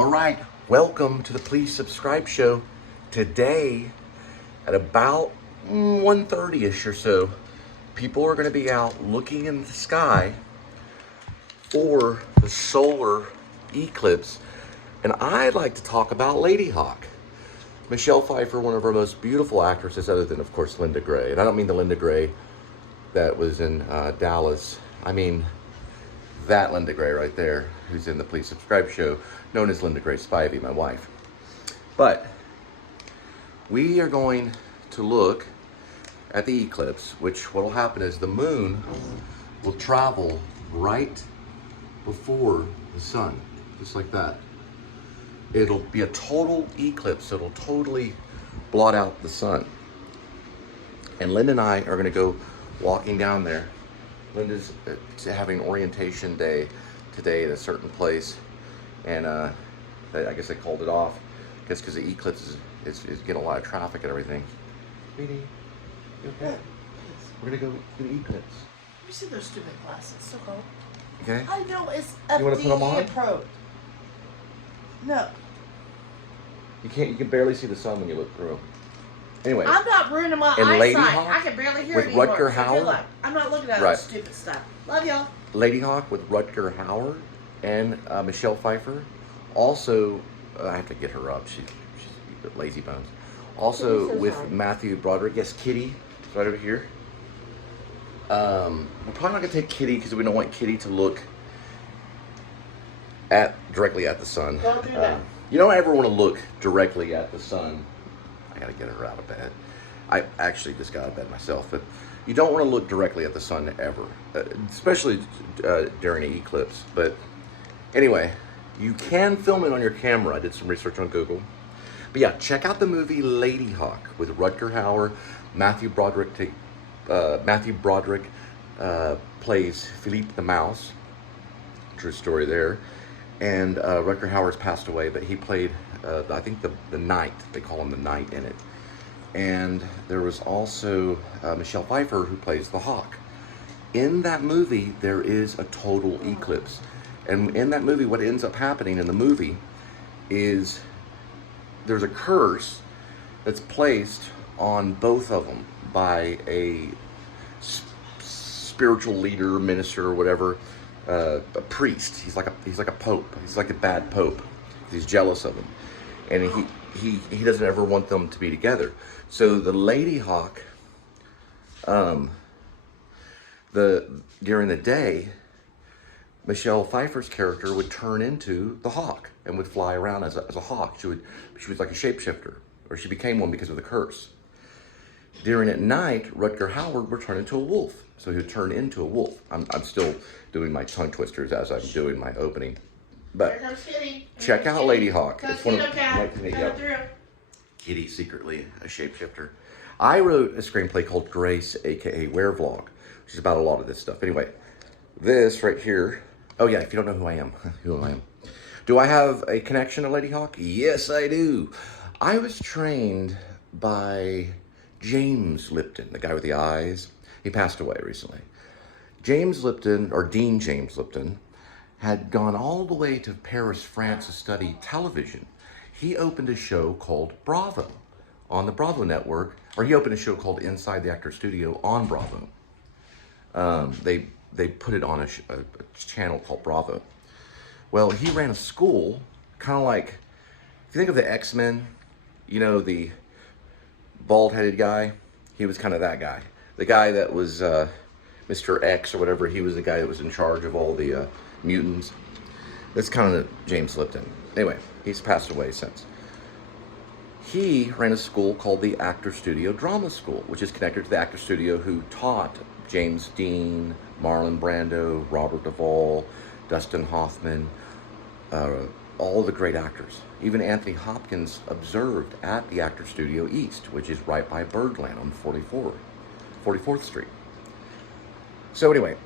All right, welcome to the Please Subscribe show. Today, at about 1:30ish or so, people are going to be out looking in the sky for the solar eclipse. And I'd like to talk about Lady Hawk. Michelle Pfeiffer, one of our most beautiful actresses, other than, of course, Linda Gray. And I don't mean the Linda Gray that was in Dallas. I mean that Linda Gray right there, who's in the Please Subscribe show, known as Linda Gray Spivey, my wife. But we are going to look at the eclipse, which what will happen is the moon will travel right before the sun, just like that. It'll be a total eclipse, so it'll totally blot out the sun. And Linda and I are going to go walking down there. Linda's having orientation day today at a certain place, and I guess they called it off because the eclipse is getting a lot of traffic and everything. Sweetie, you okay? We're gonna go to the eclipse. Let me see those stupid glasses. So cold. Okay. I know it's You want to put them on? Pro. No. You can't. You can barely see the sun when you look through. Anyway. I'm not ruining my And eyesight. Lady Hawk I can barely hear with it anymore. Rutger So good Hauer? luck. I'm not looking at Right. that stupid stuff. Love y'all. Lady Hawk with Rutger Hauer and Michelle Pfeiffer. Also, I have to get her up. She's a bit lazy bones. Also So with sorry. Matthew Broderick. Yes, Kitty. It's right over here. We're probably not gonna take Kitty because we don't want Kitty to look directly at the sun. Don't do that. You don't ever want to look directly at the sun. I gotta get her out of bed. I actually just got out of bed myself, but you don't want to look directly at the sun ever, especially during an eclipse. But anyway, you can film it on your camera. I did some research on Google. But yeah, check out the movie Lady Hawk with Rutger Hauer. Matthew Broderick plays Philippe the Mouse. True story there. And Rutger Hauer's passed away, but he played, I think, the Knight. They call him the Knight in it. And there was also Michelle Pfeiffer, who plays the Hawk. In that movie, there is a total eclipse. And in that movie, what ends up happening in the movie is there's a curse that's placed on both of them by a spiritual leader, minister, or whatever, a priest. He's like a pope. He's like a bad pope. He's jealous of them, and he doesn't ever want them to be together. So the Lady Hawk, during the day, Michelle Pfeiffer's character would turn into the hawk and would fly around as a hawk. She was like a shapeshifter, or she became one because of the curse. During at night, Rutger Hauer would turn into a wolf. So he would turn into a wolf. I'm still doing my tongue twisters as I'm doing my opening. But Here comes Kitty. check out Lady Hawk. Come It's one of cat. yeah. Through. Kitty, secretly a shapeshifter. I wrote a screenplay called Grace, aka Werevlog, which is about a lot of this stuff. Anyway, this right here. Oh yeah, if you don't know who I am, Do I have a connection to Lady Hawk? Yes, I do. I was trained by James Lipton, the guy with the eyes. He passed away recently. James Lipton, or Dean James Lipton, had gone all the way to Paris, France to study television. He opened a show called Bravo on the Bravo network, or he opened a show called Inside the Actor Studio on Bravo. They put it on a channel called Bravo. Well, he ran a school, kind of like, if you think of the X-Men, you know, the bald-headed guy, he was kind of that guy. The guy that was Mr. X or whatever, he was the guy that was in charge of all the mutants. That's kind of James Lipton. Anyway, he's passed away since. He ran a school called the Actor Studio Drama School, which is connected to the Actor Studio who taught James Dean, Marlon Brando, Robert Duvall, Dustin Hoffman, all the great actors. Even Anthony Hopkins observed at the Actor Studio East, which is right by Birdland on 44th Street. So anyway,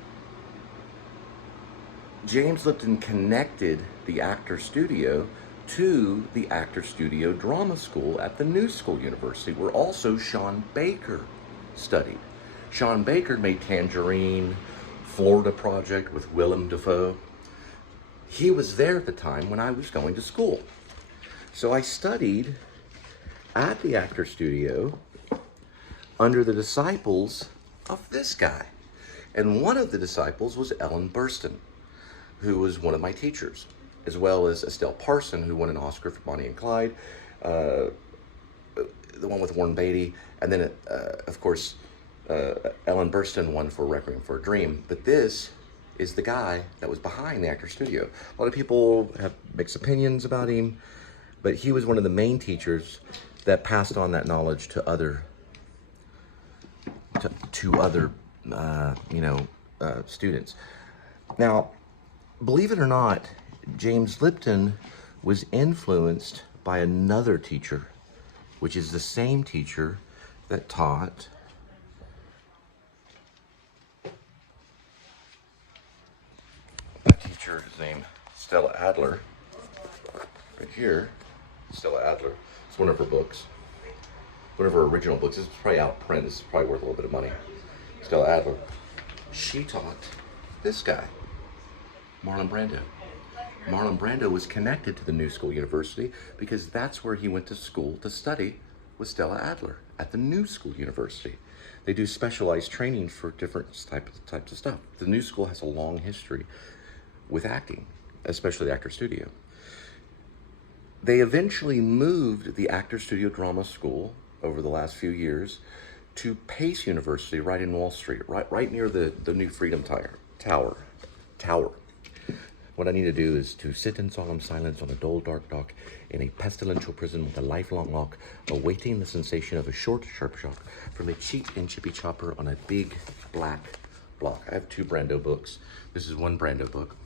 James Lipton connected the Actor Studio to the Actor Studio Drama School at the New School University, where also Sean Baker studied. Sean Baker made Tangerine, Florida Project with Willem Dafoe. he was there at the time when I was going to school. So I studied at the actor studio under the disciples of this guy. And one of the disciples was Ellen Burstyn, who was one of my teachers, as well as Estelle Parson, who won an Oscar for Bonnie and Clyde, the one with Warren Beatty, and then, of course, Ellen Burstyn won for Requiem for a Dream. But this is the guy that was behind the actor studio. A lot of people have mixed opinions about him, but he was one of the main teachers that passed on that knowledge to other students. Now, believe it or not, James Lipton was influenced by another teacher, which is the same teacher that taught my teacher is named Stella Adler. Right here, Stella Adler. It's one of her books. One of her original books. This is probably out of print. This is probably worth a little bit of money. Stella Adler. She taught this guy, Marlon Brando. Marlon Brando was connected to the New School University because that's where he went to school to study with Stella Adler at the New School University. They do specialized training for different types of stuff. The New School has a long history with acting, especially the actor studio. They eventually moved the actor studio drama school over the last few years to Pace University right in Wall Street, right near the new Freedom Tower. What I need to do is to sit in solemn silence on a dull, dark dock in a pestilential prison with a lifelong lock, awaiting the sensation of a short, sharp shock from a cheap and chippy chopper on a big black block. I have 2 Brando books. This is one Brando book.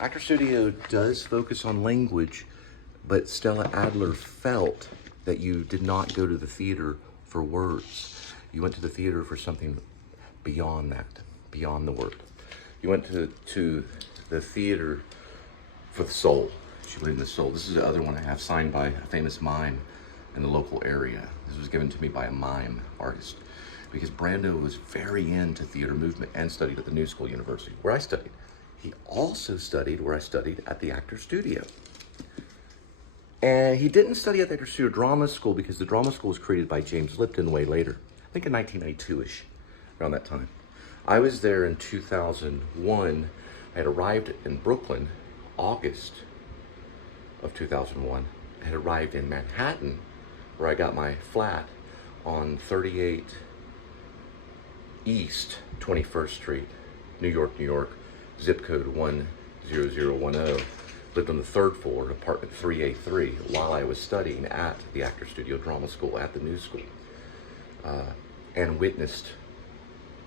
Actor Studio does focus on language, but Stella Adler felt that you did not go to the theater for words. You went to the theater for something beyond that, beyond the word. You went to the theater for the soul. She believed in the soul. This is the other one I have, signed by a famous mime in the local area. This was given to me by a mime artist because Brando was very into theater movement and studied at the New School University, where I studied. He also studied where I studied at the actor studio. And he didn't study at the actor studio drama school because the drama school was created by James Lipton way later. I think in 1992-ish, around that time. I was there in 2001. I had arrived in Brooklyn, August of 2001. I had arrived in Manhattan, where I got my flat on 38 East 21st Street, New York, New York, zip code 10010. Lived on the 3rd floor, apartment 3A3, while I was studying at the Actor Studio Drama School at the New School, and witnessed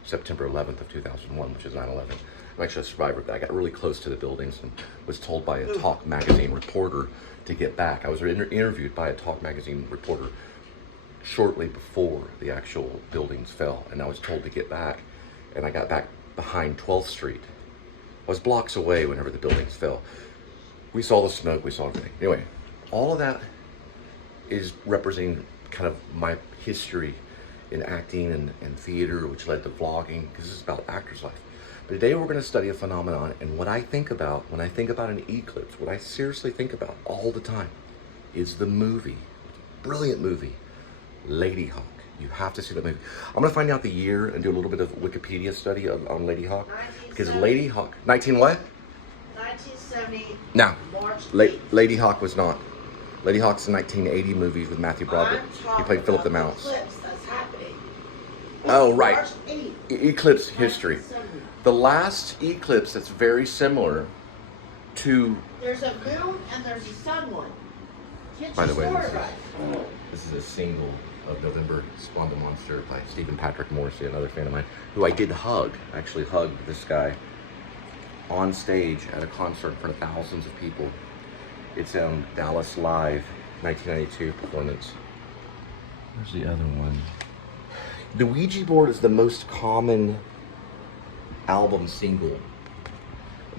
September 11th of 2001, which is 9/11. I'm actually a survivor of that. I got really close to the buildings and was told by a Talk magazine reporter to get back. I was interviewed by a Talk magazine reporter shortly before the actual buildings fell, and I was told to get back, and I got back behind 12th Street. I was blocks away whenever the buildings fell. We saw the smoke, we saw everything. Anyway, all of that is representing kind of my history in acting and theater, which led to vlogging, because this is about actor's life. But today we're going to study a phenomenon, and what I think about when I think about an eclipse, what I seriously think about all the time is the movie, brilliant movie, Lady Hawk. You have to see that movie. I'm going to find out the year and do a little bit of Wikipedia study on Lady Hawk. Because Lady Hawk, 19 what? 1970. No, March Lady Hawk was not. Lady Hawk's a 1980 movie with Matthew Broderick. He played Philip the Mouse. Eclipse that's happening. Oh, right. March 8th. Eclipse history. 1970. The last eclipse that's very similar to... There's a moon and there's a sun one. Get By the your way, story right. this is a single of November Spawn the Monster by Stephen Patrick Morrissey, another fan of mine, who I did hug. I actually hugged this guy on stage at a concert in front of thousands of people. It's Dallas Live, 1992 performance. Where's the other one? The Ouija board is the most common album single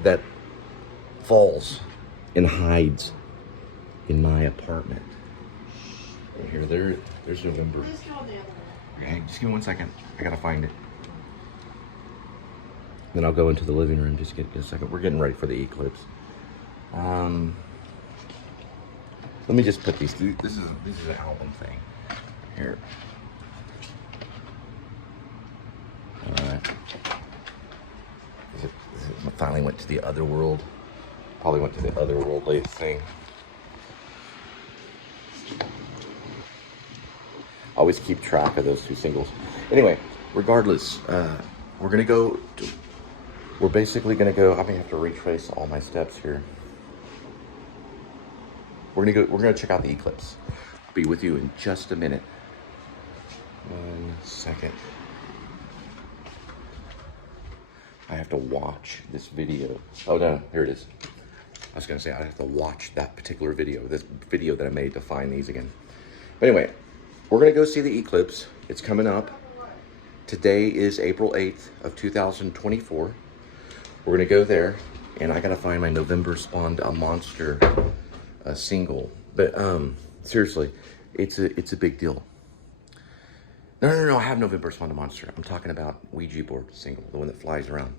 that falls and hides in my apartment. Right here, there's November. Please go on the other one. Okay, just give me 1 second. I gotta find it. Then I'll go into the living room. Just get a second. We're getting ready for the eclipse. Let me just put these through. This is an album thing. Here. Alright. I finally went to the other world. Probably went to the otherworldly thing. Always keep track of those two singles. Anyway, regardless, we're basically gonna go, I may have to retrace all my steps here. We're gonna check out the Eclipse. I'll be with you in just a minute. 1 second. I have to watch this video. Oh no, here it is. I was gonna say I have to watch that particular video, this video that I made to find these again. But anyway, we're gonna go see the Eclipse. It's coming up. Today is April 8th of 2024. We're gonna go there, and I gotta find my November Spawned a Monster single. But seriously, it's a big deal. No, I have November Spawned a Monster. I'm talking about Ouija board single, the one that flies around.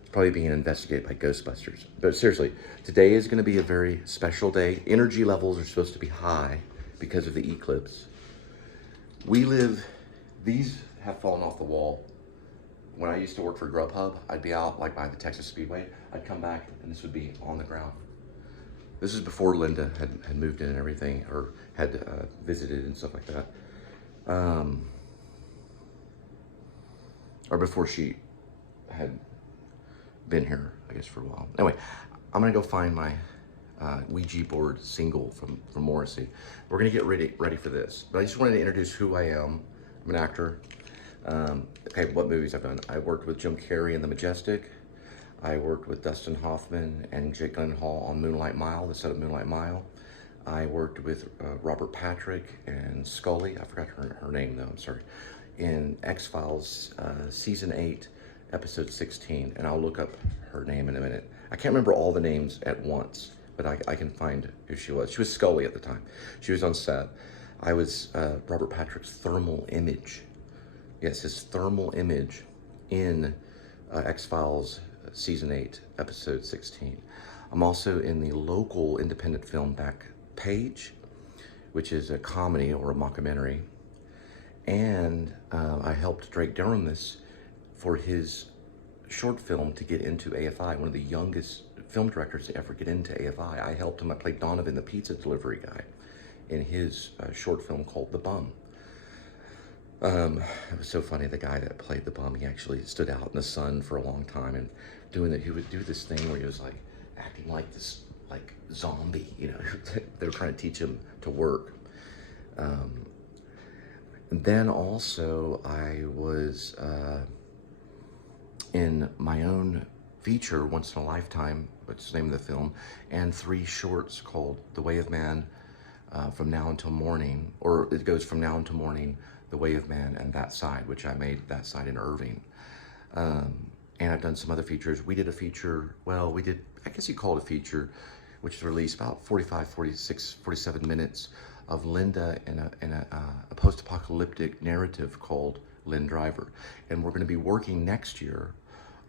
It's probably being investigated by Ghostbusters. But seriously, today is gonna be a very special day. Energy levels are supposed to be high because of the eclipse. These have fallen off the wall. When I used to work for Grubhub, I'd be out like by the Texas Speedway. I'd come back and this would be on the ground. This is before Linda had moved in and everything, or had visited and stuff like that. Or before she had been here, I guess, for a while. Anyway, I'm gonna go find my Ouija board single from Morrissey. We're gonna get ready for this. But I just wanted to introduce who I am. I'm an actor. Okay, what movies I've done. I worked with Jim Carrey in The Majestic. I worked with Dustin Hoffman and Jake Gyllenhaal on Moonlight Mile, the set of Moonlight Mile. I worked with Robert Patrick and Scully, I forgot her name though, I'm sorry, in X-Files Season 8, Episode 16, and I'll look up her name in a minute. I can't remember all the names at once, but I can find who she was. She was Scully at the time. She was on set. I was Robert Patrick's thermal image. Yes, his thermal image in X-Files Season 8, Episode 16. I'm also in the local independent film Back Page, which is a comedy or a mockumentary. And I helped Drake Duramus for his short film to get into AFI, one of the youngest film directors to ever get into AFI. I helped him. I played Donovan, the pizza delivery guy, in his short film called The Bum. It was so funny, the guy that played the bum, he actually stood out in the sun for a long time and he would do this thing where he was like acting like this like zombie, you know. They were trying to teach him to work. And then also I was in my own feature, Once in a Lifetime, which is the name of the film, and 3 shorts called The Way of Man, From Now Until Morning, or it goes From Now Until Morning, The Way of Man, and That Side, which I made That Side in Irving. And I've done some other features. We did a feature, well, I guess you call it a feature, which is released about 45, 46, 47 minutes of Linda in a post-apocalyptic narrative called Lynn Driver. And we're gonna be working next year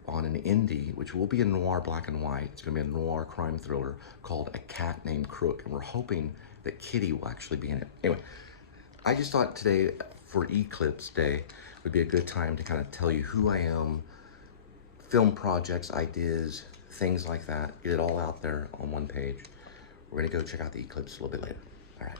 on an indie, which will be a noir black and white. It's gonna be a noir crime thriller called A Cat Named Crook. And we're hoping that Kitty will actually be in it. Anyway, I just thought today for Eclipse Day would be a good time to kind of tell you who I am, film projects, ideas, things like that. Get it all out there on one page. We're gonna go check out the Eclipse a little bit later. All right.